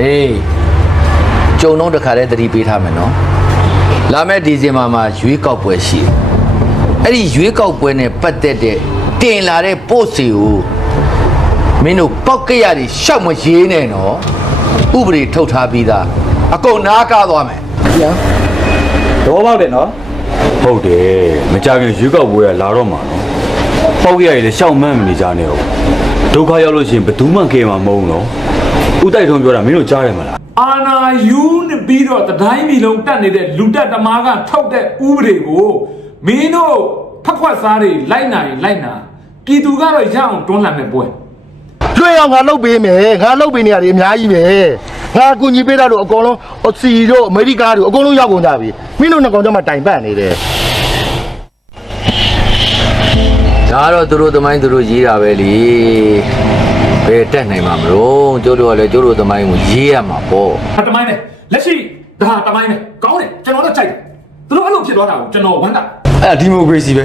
ဟေးကြုံတော့တခါတည်းသတိပေးထားမယ်နော်လာမယ့်ဒီဇင်ဘာမှာရွေးကောက်ပွဲရှိတယ်အဲ့ဒီရွေးကောက်ပွဲနဲ့ပတ်သက်တဲ့တင်လာတဲ့ပို့စီကိုမင်းတို့ပောက်ကရတွေရှောက်မရေးနဲ့နော်ဥပဒေထုတ်ထားပြီးသားအကုန်နားကားသွားမယ်ပြန်တော့ပေါက်တယ်နော်ဟုတ်တယ်မကြခင်ရွေးကောက်ပွဲကလာတော့မှာနော်ပေါက်ရရည်လည်းရှောက်မှန်းမနေကြနဲ့ဟုတ်ဒုက္ခရောက်လို့ရှိရင်ဘယ်သူမှကဲမှာမဟုတ်နော် ဥတိုက်ထုံးပြောတာမင်းတို့ကြားတယ်မလားအာနာယူနေပြီးတော့တတိုင်းပြည်လုံးတက်နေတဲ့လူတက်တမားကထောက်တဲ့ဥပဒေကိုမင်းတို့ဖက်ခွက်စားတွေလိုက်နိုင်လိုက်နာပြည်သူကတော့ရအောင်တွန်းလှန်တဲ့ပွဲလွှဲအောင်ငါလုတ်ပေးမယ်ငါလုတ်ပေးနေရတယ်အများကြီးပဲငါအကူညီပေးတာတို့အကုန်လုံးအစီတို့အမေရိကတို့အကုန်လုံးရောက်ကုန်ကြပြီမင်းတို့နှစ်ကောင်ကြောင့်မှတိုင်ပတ်နေတယ်ဒါကတော့သူတို့သမိုင်းသူတို့ရေးတာပဲလေ ဘယ်တက်နိုင်မှာမလို့ကျိုးတို့ကလည်းကျိုးတို့သမိုင်းကိုရေးရမှာပေါ့ဟာတမိုင်းနဲ့လက်ရှိဒါတမိုင်းနဲ့ကောင်းတယ်ကျွန်တော်တို့ကြိုက်တယ်သူတို့အဲ့လိုဖြစ်သွားတာကိုကျွန်တော်ဝမ်းသာအဲ့ဒါဒီမိုကရေစီပဲ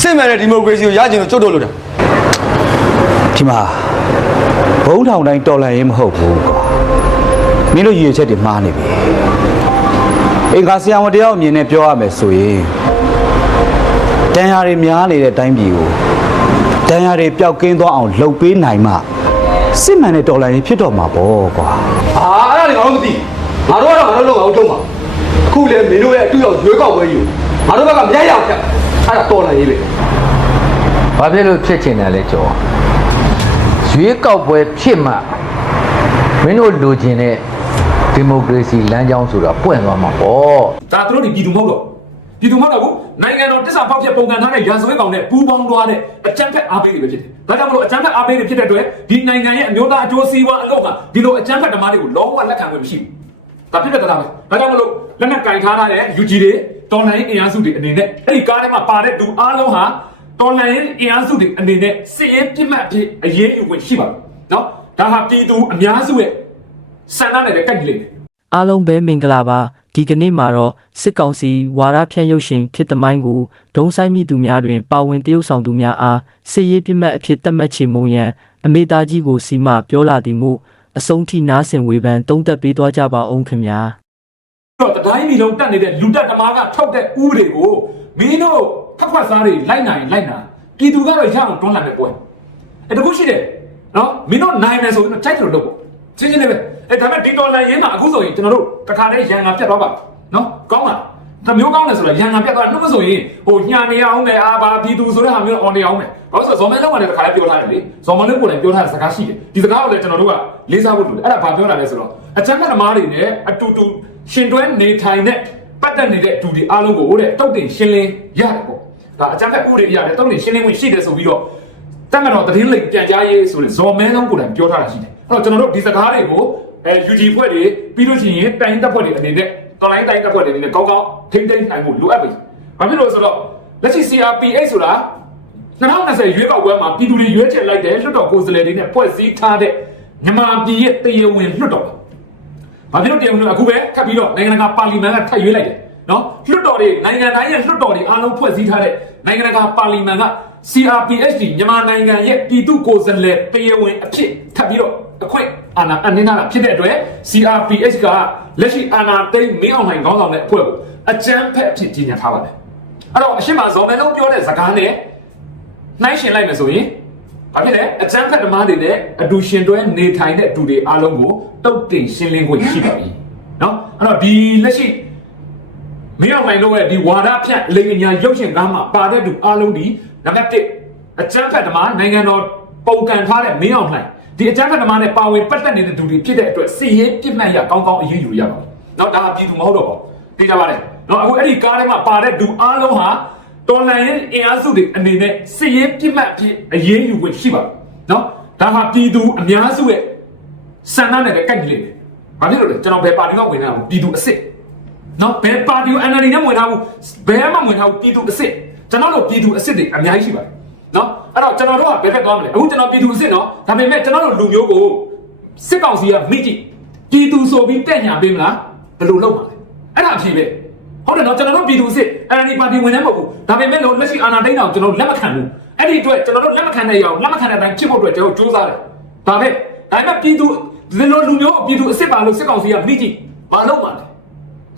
စစ်မှန်တဲ့ဒီမိုကရေစီကိုရကျင်လို့ကျွတ်တို့လို့တာဒီမှာဘုံထောင်တိုင်းတော်လန်ရင်မဟုတ်ဘူးကွာမင်းတို့ရည်ရွယ်ချက်တွေမှားနေပြီအင်္ဂါဆရာဝန်တယောက်အမြင်နဲ့ပြောရမယ်ဆိုရင်တန်ရာတွေများနေတဲ့အတိုင်းပြည်ကိုတန်ရာတွေပျောက်ကင်းသွားအောင်လှုပ်ပေးနိုင်မှ စစ်မှန်တဲ့တော်လန်ရင်ဖြစ်တော့မှာပေါ့ကွာအာအဲ့ဒါတွေငါတို့မသိငါတို့ကတော့ငါတို့လောက်အောင်ထုံးပါအခုလေမင်းတို့ရဲ့အတူရောက်ရွေးကောက်ပွဲကြီးကိုငါတို့ဘက်ကမရရအောင်ဖြတ်အဲ့ဒါတော်လာရေးပဲဘာဖြစ်လို့ဖြစ်ချင်တယ်လဲကြောရွေးကောက်ပွဲဖြစ်မှမင်းတို့လိုချင်တဲ့ဒီမိုကရေစီလမ်းကြောင်းဆိုတာပွင့်သွားမှာပေါ့ဒါသူတို့ဒီပြည်သူမဟုတ်တော့ ပြည်သူမဟုတ်တော့ဘူးနိုင်ငံတော်တစ္ဆာဖောက်ပြပုံကန်ထားတဲ့ရာဇဝတ်ကောင်နဲ့ပူးပေါင်းသွားတဲ့အကြမ်းဖက်အားပေးတွေပဲဖြစ်တယ်။ဒါကြောင့်မလို့အကြမ်းဖက်အားပေးတွေဖြစ်တဲ့အတွက်ဒီနိုင်ငံရဲ့အမျိုးသားအကျိုးစီးပွားအလို့ကဒီလိုအကြမ်းဖက်ဓမ္မတွေကိုလုံးဝလက်ခံခွင့်မရှိဘူး။ဒါဖြစ်တဲ့တရားပဲ။ဒါကြောင့်မလို့လက်နက်ကင်ထားတဲ့ UG တွေတော်လိုင်းအင်အားစုတွေအနေနဲ့အဲ့ဒီကားထဲမှာပါတဲ့လူအားလုံးဟာတော်လိုင်းအင်အားစုတွေအနေနဲ့စစ်ရေးပြစ်မှတ်ဖြစ်အရေးယူဝင်ရှိပါဘူး။နော်။ဒါဟာပြည်သူအများစုရဲ့ဆန္ဒနဲ့လည်းကိုက်ကြည့်လိမ့်မယ်။အားလုံးပဲမင်္ဂလာပါ။ ဒီကနေ့မှာတော့စစ်ကောင်စီဝါရဖြန့်ရုပ်ရှင်ဖြစ်သမိုင်းကိုဒုံဆိုင်မိသူများတွင် ပါဝင်တရုပ်ဆောင်သူများအားစစ်ရေးပြစ်မှတ်အဖြစ်သတ်မှတ်ချေမှုရန်အမေသားကြီးကိုစီမပြောလာသည်မို့အဆုံးထိနားဆင်ဝေဖန်တုံးသက်ပေးသွားကြပါအောင်ခင်ဗျာတော့တတိုင်းပြည်လုံးတက်နေတဲ့လူတက်တမားကထောက်တဲ့ဥပဒေကိုမင်းတို့ဖက်ခွက်စားတွေလိုက်နိုင်လိုက်နာပြည်သူကတော့ရအောင်တွန်းလှန်တဲ့ပွဲအဲတခုရှိတယ်နော်မင်းတို့နိုင်မယ်ဆိုရင်တော့ကြိုက်တယ်လို့လုပ်ပေါ့ ချင်းချင်းလေးပဲအဲဒါပေမဲ့ဒီဒေါ်လာရင်းမှာအခုဆိုရင်ကျွန်တော်တို့တခါတည်းရန်ငါပြတ်သွားပါနော်ကောင်းလားတမျိုးကောင်းတယ်ဆိုတော့ရန်ငါပြတ်သွားနှုတ်မဆိုရင်ဟိုညာနေအောင်မယ်အာဘာပြည်သူဆိုတဲ့ဟာမျိုးအော်နေအောင်မယ်ဘာလို့ဆိုဇော်မဲလုံးကလည်းတခါတည်းပြောထားတယ်လေဇော်မလေးကိုလည်းပြောထားတဲ့စကားရှိတယ်ဒီစကားကိုလည်းကျွန်တော်တို့ကလေးစားဖို့လိုတယ်အဲ့ဒါဘာပြောတာလဲဆိုတော့အချမ်းကသမားတွေနဲ့အတူတူရှင်တွဲနေထိုင်တဲ့ပတ်သက်နေတဲ့သူတွေအားလုံးကိုတဲ့တုတ်တင်ရှင်းလင်းရတယ်ပေါ့ဒါအချမ်းကဥတွေရတယ်တုတ်တင်ရှင်းလင်းဝင်ရှိတယ်ဆိုပြီးတော့တက်မတော်တတိလိတ်ပြန်ကြားရေးဆိုရင်ဇော်မဲလုံးကိုယ်တိုင်ပြောထားတာရှိတယ်အဲ့ တော့ကျွန်တော်တို့ဒီစကားတွေကိုအဲ UG ဖွဲ့တွေပြီးလို့ရှိရင်တိုင်းတပ်ဖွဲ့တွေအနေနဲ့ online တိုင်းတပ်ဖွဲ့တွေအနေနဲ့ကောင်းကောင်းထိမ့်သိမ်းနိုင်ဖို့လိုအပ်ပြီဘာဖြစ်လို့လဲဆိုတော့လက်ရှိ CRPH ဆိုတာ2020ရွေးကောက်ပွဲမှာပြည်သူတွေရွေးချယ်လိုက်တဲ့လွှတ်တော်ကိုယ်စားလှယ်တွေနဲ့ဖွဲ့စည်းထားတဲ့မြန်မာပြည်ရဲ့တရားဝင်လွှတ်တော်ပါ။ဘာဖြစ်လို့တရားဝင်အခုပဲထပ်ပြီးတော့နိုင်ငံတကာပါလီမန်ကထပ်ရွေးလိုက်တယ်နော်။လွှတ်တော်တွေနိုင်ငံတိုင်းရဲ့လွှတ်တော်တွေအားလုံးဖွဲ့စည်းထားတဲ့နိုင်ငံတကာပါလီမန်က CRPH မြန်မာနိုင်ငံရဲ့ပြည်သူကိုယ်စားလှယ်တရားဝင်အဖြစ်ထပ်ပြီးတော့အခွင့်အာဏာအနှင်းနာဖြစ်တဲ့အတွက် CRPH ကလက်ရှိအာဏာသိမ်းမင်းအောင်လှိုင်ခေါင်းဆောင်တဲ့အဖွဲ့ကိုအကြမ်းဖက်အဖြစ်ကြီးညာထားပါတယ်။အဲ့တော့အရှင်းမဇော်မဲလုံးပြောတဲ့စကားနဲ့နှိုင်းရှင်လိုက်မယ်ဆိုရင်ဘာဖြစ်လဲအကြမ်းဖက်ဓမ္မတွေနဲ့အတူရှင်တွဲနေထိုင်တဲ့သူတွေအားလုံးကိုတုတ်တင်ရှင်းလင်းခွင့်ရှိပါပြီ။နော်အဲ့တော့ဒီလက်ရှိ မင်းအောင်လှိုင်တို့ရဲ့ဒီဝါဒဖြန့်လိင်ညာရုပ်ရှင်ကားမှာပါတဲ့သူအားလုံးဒီနံပါတ်1အကြမ်းဖက်သမားနိုင်ငံတော်ပုံကန်ထားတဲ့မင်းအောင်လှိုင်ဒီအကြမ်းဖက်သမားနဲ့ပါဝင်ပတ်သက်နေတဲ့သူတွေဖြစ်တဲ့အတွက်စီရင်ပြစ်မှတ်ရကောင်းကောင်းအရေးယူရပါမယ်။နောက်ဒါပြည်သူမဟုတ်တော့ပါဘူး။သိကြပါလား။နော်အခုအဲ့ဒီကားထဲမှာပါတဲ့လူအားလုံးဟာတော်လိုင်းရင်အင်အားစုတွေအနေနဲ့စီရင်ပြစ်မှတ်အဖြစ်အရေးယူခွင့်ရှိပါမယ်။နော်ဒါဟာပြည်သူအများစုရဲ့ဆန္ဒနဲ့ပဲကိုက်ကြည့်လိမ့်မယ်။ဘာဖြစ်လို့လဲကျွန်တော်ဘယ်ပါတီမှဝင်နေတာမဟုတ်ပြည်သူအစ်စ် နော်ဘယ်ပါတီကို NLD နဲ့ဝင်ထားဘူးဘယ်မှဝင်ထားဘူးပြည်သူအစ်စ်ကျွန်တော်တို့ပြည်သူအစ်စ်တွေအများကြီးရှိပါတယ်နော်အဲ့တော့ကျွန်တော်တို့ကဘယ်ဘက်သွားမလဲအခုကျွန်တော်ပြည်သူအစ်စ်နော်ဒါပေမဲ့ကျွန်တော်တို့လူမျိုးကိုစစ်ကောင်စီကမိကြည့်ပြည်သူဆိုပြီးတက်ညာပေးမလားဘယ်လိုလုပ်ပါလဲအဲ့ဒါအဖြေပဲဟုတ်တယ်နော်ကျွန်တော်တို့ပြည်သူစစ် NLD ပါတီဝင်တယ်မဟုတ်ဘူးဒါပေမဲ့လို့လက်ရှိအာဏာသိမ်းတာကိုကျွန်တော်လက်မခံဘူးအဲ့ဒီအတွက်ကျွန်တော်တို့လက်မခံတဲ့အရာကိုလက်မခံတဲ့အတိုင်းဖြစ်ဖို့အတွက်ကျွန်တော်စူးစမ်းတယ်ဒါပဲဒါပေမဲ့ပြည်သူဒီလိုလူမျိုးပြည်သူအစ်စ်ပါလို့စစ်ကောင်စီကမိကြည့်မလုပ်ပါနဲ့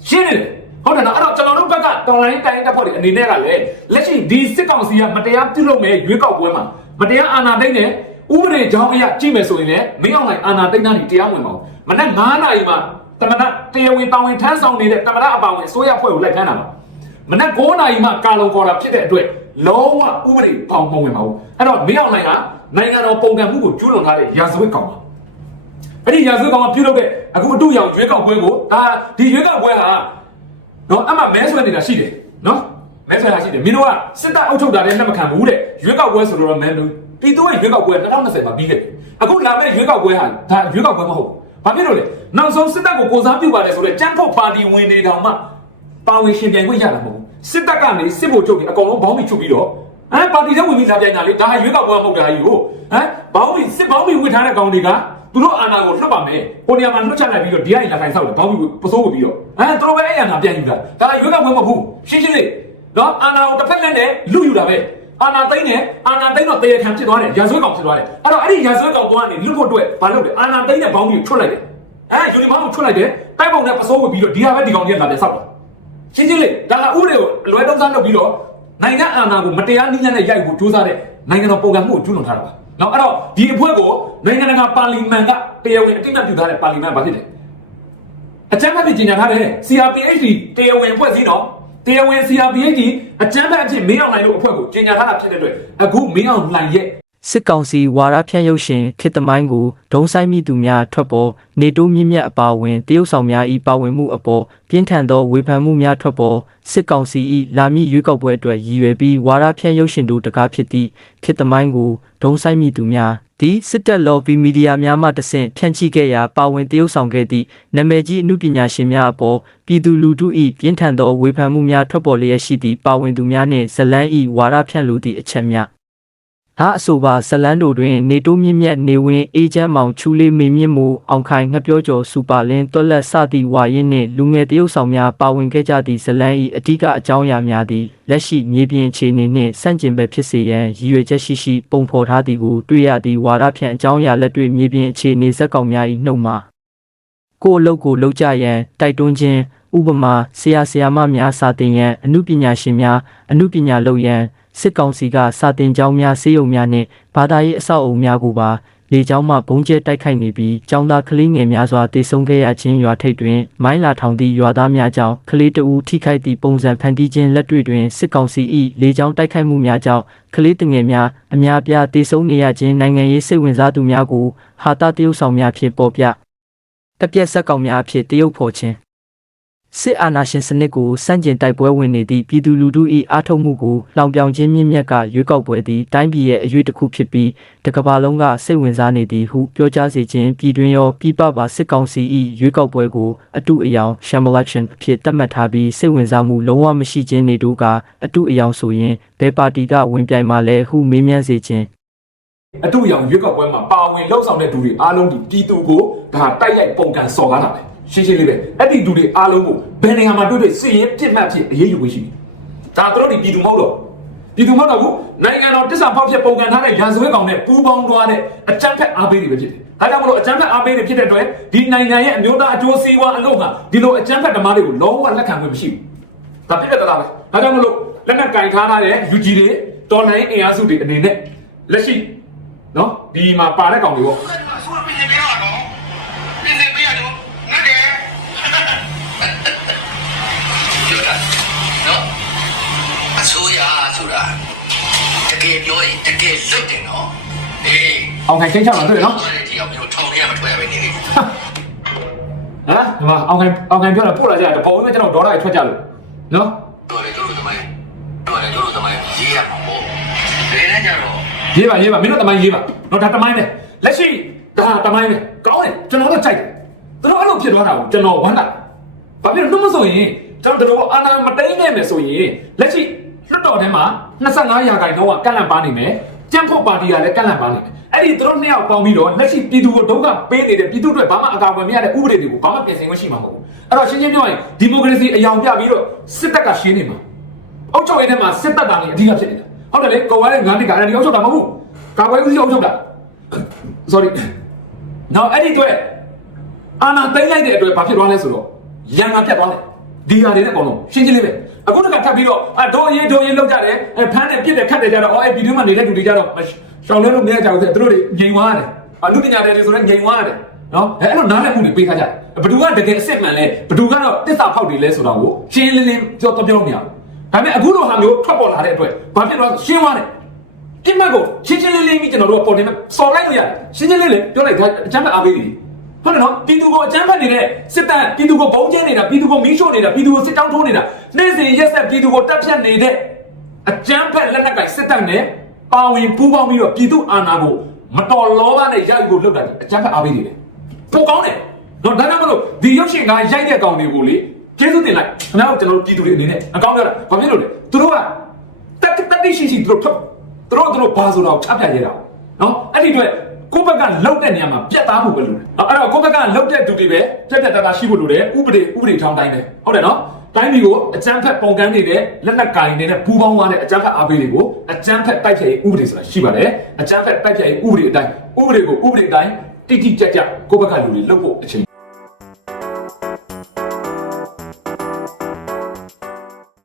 ရှင်းနေတယ်ဟုတ်တယ်နော်အဲ့တော့ကျွန်တော်တို့ဘက်ကတော်လိုင်းတိုင်းတပ်ဖွဲ့တွေအနေနဲ့ကလည်းလက်ရှိဒီစစ်ကောင်စီကမတရားပြုလုပ်မဲ့ရွေးကောက်ပွဲမှာမတရားအာဏာသိမ်းတယ်ဥပဒေကြောင်းအရကြည့်မယ်ဆိုရင်လည်းမင်းအောင်နိုင်အာဏာသိမ်းတာကြီးတရားဝင်ပါဘူးမနက်9နာရီမှာတမနတရားဝင်တာဝန်ထမ်းဆောင်နေတဲ့တမနအပါဝင်စိုးရဖွဲ့ကိုလိုက်ခန်းတာပါမနက်9နာရီမှကာလုံခေါ်တာဖြစ်တဲ့အတွက်လုံးဝဥပဒေပေါင်းမဝင်ပါဘူးအဲ့တော့မင်းအောင်နိုင်ကနိုင်ငံတော်ပုံကံမှုကိုကျူးလွန်ထားတဲ့ရာဇဝတ်ကောင်ပါအဲ့ဒီရာဇဝတ်ကောင်ကပြုတ်လုပ်တဲ့ အခုအတူရောင်ရွေးကောက်ပွဲကိုဒါဒီရွေးကောက်ပွဲဟာနော်အမှမဲဆွဲနေတာရှိတယ်နော်မဲဆွဲတာရှိတယ်မင်းတို့ကစစ်တပ်အုပ်ချုပ်တာလည်းလက်မခံဘူးတဲ့ရွေးကောက်ပွဲဆိုတော့မဲလို့ပြည်သူ့ရဲ့ရွေးကောက်ပွဲ2020မှာပြီးခဲ့တယ်အခုလာမယ့်ရွေးကောက်ပွဲဟာဒါရွေးကောက်ပွဲမဟုတ်ဘာဖြစ်လို့လဲနောက်ဆုံးစစ်တပ်ကိုကိုစားပြုပါတယ်ဆိုတော့ကြမ်းဖို့ပါတီဝင်တွေတောင်မှပါဝင်ရှင်ပြိုင်ခွင့်ရတာမဟုတ်ဘူးစစ်တပ်ကနေစစ်ဗိုလ်ချုပ်တွေအကောင်လုံးဘောင်းပြီးချုပ်ပြီးတော့ဟမ်ပါတီထဲဝင်ပြီးလာပြိုင်တာလေဒါဟာရွေးကောက်ပွဲမဟုတ်တာကြီးကိုဟမ်ဘောင်းပြီးစစ်ဘောင်းပြီးဝင်ထားတဲ့ကောင်တွေက သူတို့အာဏာကိုလွတ်ပါမယ်။ကိုနေရာမှာလွတ်ချလိုက်ပြီးတော့ဒီကနေလာထိုင်ဆောက်တယ်။ဘောင်းပြီးပစိုးပြီးတော့အဲသူတို့ပဲအဲ့အာဏာပြန်ယူတာ။ဒါရွေးကောက်ပွဲမဟုတ်ဘူး။ရှင်းရှင်းလေးနော်အာဏာကိုတစ်ဖက်လက်နဲ့လူယူတာပဲ။အာဏာသိမ်းတယ်အာဏာသိမ်းတော့တရားခံဖြစ်သွားတယ်ရာဇဝတ်ကောင်ဖြစ်သွားတယ်။အဲ့တော့အဲ့ဒီရာဇဝတ်ကောင်ကနေလွတ်ဖို့အတွက်ဘာလုပ်လဲအာဏာသိမ်းတဲ့ဘောင်းပြီးချွတ်လိုက်တယ်။အဲယူနီဖောင်းကိုချွတ်လိုက်တယ်။တိုက်ပုံနဲ့ပစိုးဝတ်ပြီးတော့ဒီဟာပဲဒီကောင်ကြီးလာပြန်ဆောက်တယ်။ရှင်းရှင်းလေးဒါကဥပဒေကိုလွယ်တုံးစားလုပ်ပြီးတော့နိုင်ငံအာဏာကိုမတရားနည်းလမ်းနဲ့ရိုက်ဖို့ကြိုးစားတဲ့နိုင်ငံတော်ပုံကံမှုကိုကျူးလွန်ထားတာပါ။ နော်အဲ့တော့ဒီအဖွဲ့ကိုနိုင်ငံတကာပါလီမန်ကတရားဝင်အတိအမှတ်ပြုထားတဲ့ပါလီမန်ဘာဖြစ်လဲ။အကြမ်းဖက်ဖြစ်ကြီးညာထားတယ် CRPH တရားဝင်အဖွဲ့စည်းတော့တရားဝင် CRPH အကြမ်းဖက်အဖြစ်မင်းအောင်နိုင်လို့အဖွဲ့ကိုကြီးညာထားတာဖြစ်တဲ့အတွက်အခုမင်းအောင်နိုင်ရဲ့ စစ်ကောင်စီဝါရဖြန့်ရုပ်ရှင်ခေတ်သမိုင်းကိုဒုံဆိုင်မိသူများထွက်ပေါ်နေတိုးမြင့်မြတ်အပါအဝင်တရုတ်ဆောင်များ၏ပါဝင်မှုအပေါ်ပြင်းထန်သောဝေဖန်မှုများထွက်ပေါ်စစ်ကောင်စီ၏လာမည့်ရွေးကောက်ပွဲအတွက်ရည်ရွယ်ပြီးဝါရဖြန့်ရုပ်ရှင်တို့တကားဖြစ်သည့်ခေတ်သမိုင်းကိုဒုံဆိုင်မိသူများဒီစစ်တပ်လော်ဘီမီဒီယာများမှတဆင့်ဖြန့်ချိခဲ့ရာပါဝင်တရုတ်ဆောင်ခဲ့သည့်နာမည်ကြီးအမှုပညာရှင်များအပေါ်ပြည်သူလူထု၏ပြင်းထန်သောဝေဖန်မှုများထွက်ပေါ်လျက်ရှိသည့်ပါဝင်သူများနှင့်ဇလန်း၏ဝါရဖြန့်လူသည့်အချက်များ ဒါအဆိုပါဇလန်းတို့တွင် နေတိုးမြင့်မြတ်နေဝင်အေဂျင့်မောင်ချူလေးမေမြင့်မှုအောင်ခိုင်ငှက်ပြောကျော်စူပါလင်းတွက်လက်စသည့်ဝါရင်နှင့်လူငယ်တရုတ်ဆောင်များပါဝင်ခဲ့ကြသည့်ဇလန်း၏အဓိကအကြောင်းအရာများသည်လက်ရှိမြေပြင်အခြေအနေနှင့်ဆန့်ကျင်ဘက်ဖြစ်စေရန်ရည်ရွယ်ချက်ရှိရှိပုံဖော်ထားသည်ကိုတွေ့ရသည့်ဝါဒဖြန့်အကြောင်းအရာလက်တွေ့မြေပြင်အခြေအနေဇက်ကောင်များ၏နှုတ်မှာကိုယ်အလုပ်ကိုလုပ်ကြရန်တိုက်တွန်းခြင်းဥပမာဆရာဆရာမများစာသင်ရန်အမှုပညာရှင်များအမှုပညာလုပ်ရန် စစ်ကောင်စီကစာသင်ကျောင်းများဆေးရုံများနှင့်ဘာသာရေးအဆောက်အအုံများကိုပါလေကြောင်းမှဘုံကျဲတိုက်ခိုက်နေပြီးကျောင်းသားကလေးငယ်များစွာတေဆုံးခဲ့ရခြင်းရွာထိပ်တွင် မိုင်းလာထောင်သည့်ရွာသားများကြောင့်ကလေးတဦးထိခိုက်သည့်ပုံစံဖန်တီးခြင်းလက်တွေ့တွင်စစ်ကောင်စီ၏လေကြောင်းတိုက်ခိုက်မှုများကြောင့်ကလေးတငယ်များအများအပြားတေဆုံးနေရခြင်းနိုင်ငံရေးစိတ်ဝင်စားသူများကိုဟာတာတရုတ်ဆောင်များဖြင့်ပေါ်ပြတပြက်ဆက်ကောင်များအဖြစ်တရုတ်ဖော်ခြင်း စစ်အာဏာရှင်စနစ်ကိုစန့်ကျင်တိုက်ပွဲဝင်နေသည့်ပြည်သူလူထု၏အားထုတ်မှုကိုလောင်ပြောင်ခြင်းမြင့်မြတ်ကရွေးကောက်ပွဲသည်တိုင်းပြည်ရဲ့အရွေးတစ်ခုဖြစ်ပြီးတကမ္ဘာလုံးကစိတ်ဝင်စားနေသည်ဟုပြောကြားစေခြင်းပြည်တွင်ရောပြည်ပပါစစ်ကောင်စီ၏ရွေးကောက်ပွဲကိုအတုအယောင် sham election အဖြစ်သတ်မှတ်ထားပြီးစိတ်ဝင်စားမှုလုံးဝမရှိခြင်းနေတို့ကအတုအယောင်ဆိုရင်ဘယ်ပါတီကဝင်ပြိုင်မှာလဲဟုမေးမြန်းစေခြင်းအတူရောင်ရွေးကောက်ပွဲမှာပါဝင်လှုပ်ဆောင်တဲ့သူတွေအားလုံးဒီပြည်သူကိုဒါတိုက်ရိုက်ပုံကန်စော်ကားတာပဲ ရှင်းရှင်းလေးပဲအဲ့ဒီသူတွေအားလုံးကိုဘယ်နေရာမှာတွေ့တွေ့စစ်ရေးပြစ်မှတ်ဖြစ်အရေးယူခွင့်ရှိတယ်ဒါတို့တွေပြည်သူမဟုတ်တော့ပြည်သူမဟုတ်တော့ဘူးနိုင်ငံတော်တစ္ဆာဖောက်ဖြစ်ပုံကန်ထားတဲ့ရာဇဝတ်ကောင်နဲ့ပူးပေါင်းသွားတဲ့အကြမ်းဖက်အားပေးတွေပဲဖြစ်တယ်ဒါကြောင့်မလို့အကြမ်းဖက်အားပေးတွေဖြစ်တဲ့အတွက်ဒီနိုင်ငံရဲ့အမျိုးသားအကျိုးစီးပွားအလို့ကဒီလိုအကြမ်းဖက်ဓမ္မတွေကိုလုံးဝလက်ခံခွင့်မရှိဘူးဒါပြည့်ပြတ်သားပဲဒါကြောင့်မလို့လက်နက်ကင်ထားတဲ့လူကြီးတွေတော်လိုင်းအင်အားစုတွေအနေနဲ့လက်ရှိနော်ဒီမှာပါတဲ့ကောင်တွေပေါ့ ယ်ပြောရင်တကယ်လွတ်တယ်နော်အေးအောင်ခိုင်ချင်းချောင်းလာတွေ့ရနော်ဒီအောင်မျိုးထောင်ရမထွက်ရပဲနေလေဟမ်ဒီမှာအောင်ခိုင်အောင်ခိုင်ပြောတာပို့လာကြတယ်တပေါ်ဝင်ကျွန်တော်ဒေါ်လာထွက်ကြလို့နော်တော်တယ်တို့လူသမိုင်းတော်တယ်တို့လူသမိုင်းရေးရမှာပေါ့ဘယ်နဲ့ကြတော့ရေးပါရေးပါမင်းတို့တမိုင်းရေးပါနော်ဒါတမိုင်းပဲလက်ရှိဒါတမိုင်းပဲကောင်းတယ်ကျွန်တော်တို့ကြိုက်တယ်သူတို့အဲ့လိုဖြစ်သွားတာကိုကျွန်တော်ဝမ်းသာဘာဖြစ်လို့မဆိုရင်ကျွန်တော်တို့အာနာမတိန်နေမယ်ဆိုရင်လက်ရှိ လွတ်တော်ထဲမှာ25ရာခိုင်နှုန်းကကန့်လန့်ပါနေမယ်ကြံ့ဖို့ပါတီကလည်းကန့်လန့်ပါနေတယ်အဲ့ဒီသူတို့နှစ်ယောက်ပေါင်းပြီးတော့လက်ရှိပြည်သူကိုဒုက္ခပေးနေတဲ့ပြည်သူတွေဘာမှအကာအကွယ်မရတဲ့ဥပဒေတွေကိုဘာမှပြင်ဆင်ခွင့်ရှိမှာမဟုတ်ဘူးအဲ့တော့ရှင်းရှင်းပြောရင်ဒီမိုကရေစီအယောင်ပြပြီးတော့စစ်တပ်ကရှင်းနေမှာအုပ်ချုပ်ရေးထဲမှာစစ်တပ်တာနေအဓိကဖြစ်နေတာဟုတ်တယ်လေကော်ဝါရဲ့ငန်းတိကအဲ့ဒီအုပ်ချုပ်တာမဟုတ်ဘူးကာဝဲဦးစီးအုပ်ချုပ်တာ sorry နောက်အဲ့ဒီအတွက်အာနာသိမ့်လိုက်တဲ့အတွက်ဘာဖြစ်သွားလဲဆိုတော့ရန်ကပြတ်သွားတယ်ဒီဟာတွေနဲ့အကုန်လုံးရှင်းရှင်းလေးပဲ အခုတခါထပ်ပြီးတော့အဒိုရေးဒိုရေးလောက်ကြတယ်အဲဖမ်းတယ်ပြစ်တယ်ခတ်တယ်ကြတော့အော်အဲဗီဒီယိုမှာနေတဲ့လူတွေကြတော့ရှောင်းလဲလို့မရကြဘူးသူတို့တွေငြိမ်သွားတယ်အလူပညာတယ်ဆိုတော့ငြိမ်သွားတယ်နော်အဲအဲ့လိုနားလည်မှုတွေပေးခါကြတယ်ဘသူကတကယ်အစ်စ်မှန်လဲဘသူကတော့တစ္ဆာဖောက်တွေလဲဆိုတာကိုရှင်းလင်းလင်းပြောတော့ပြောလို့မရဘူးဒါပေမဲ့အခုလိုဟာမျိုးထွက်ပေါ်လာတဲ့အတွက်ဘာဖြစ်သွားရှင်းသွားတယ်ပြစ်မှတ်ကိုရှင်းရှင်းလင်းလင်းပြီးကျွန်တော်တို့ကပေါ်တင်မဲ့စော်လိုက်လို့ရတယ်ရှင်းရှင်းလင်းလင်းပြောလိုက်ဒါအချမ်းဖက်အားပေးနေ ဟုတ်တယ်နော်ပြည်သူကိုအချမ်းဖက်နေတဲ့စစ်တပ်ပြည်သူကိုဘုံကျဲနေတာပြည်သူကိုမီးရှို့နေတာပြည်သူကိုစစ်တောင်းထိုးနေတာနေ့စဉ်ရက်ဆက်ပြည်သူကိုတပ်ဖြတ်နေတဲ့အချမ်းဖက်လက်နက်ကင်စစ်တပ်နဲ့ပါဝင်ပူးပေါင်းပြီးတော့ပြည်သူအာဏာကိုမတော်လောဘနဲ့ရိုက်ကိုလုပ်တာအချမ်းဖက်အားပေးနေတယ်ပိုကောင်းတယ်နော်ဒါကြောင့်မလို့ဒီရုပ်ရှင်ကရိုက်တဲ့ကောင်တွေကိုလေကျေးဇူးတင်လိုက်ခင်ဗျားတို့ကျွန်တော်တို့ပြည်သူတွေအနေနဲ့အကောင်းကြတာဘာဖြစ်လို့လဲသူတို့ကတက်တက်တိရှိရှိသူတို့ထုတ်သူတို့သူတို့ဘာဆိုတော့ချပြရတာနော်အဲ့ဒီအတွက် ကိုယ့်ဘက်ကလောက်တဲ့နေရာမှာပြတ်သားဖို့ပဲလိုတယ်နော်အဲ့တော့ကိုယ့်ဘက်ကလောက်တဲ့သူတွေပဲပြတ်ပြတ်သားသားရှိဖို့လိုတယ်ဥပဒေဥပဒေထောင်းတိုင်းပဲဟုတ်တယ်နော်တိုင်းပြည်ကိုအကြမ်းဖက်ပုံကန်းနေတဲ့လက်နက်ကင်နေတဲ့ပူးပေါင်းသွားတဲ့အကြမ်းဖက်အားပေးတွေကိုအကြမ်းဖက်တိုက်ဖြတ်ရေးဥပဒေဆိုတာရှိပါတယ်အကြမ်းဖက်တိုက်ဖြတ်ရေးဥပဒေအတိုင်းဥပဒေကိုဥပဒေအတိုင်းတိတိကျကျကိုယ့်ဘက်ကလူတွေလုပ်ဖို့အချိန်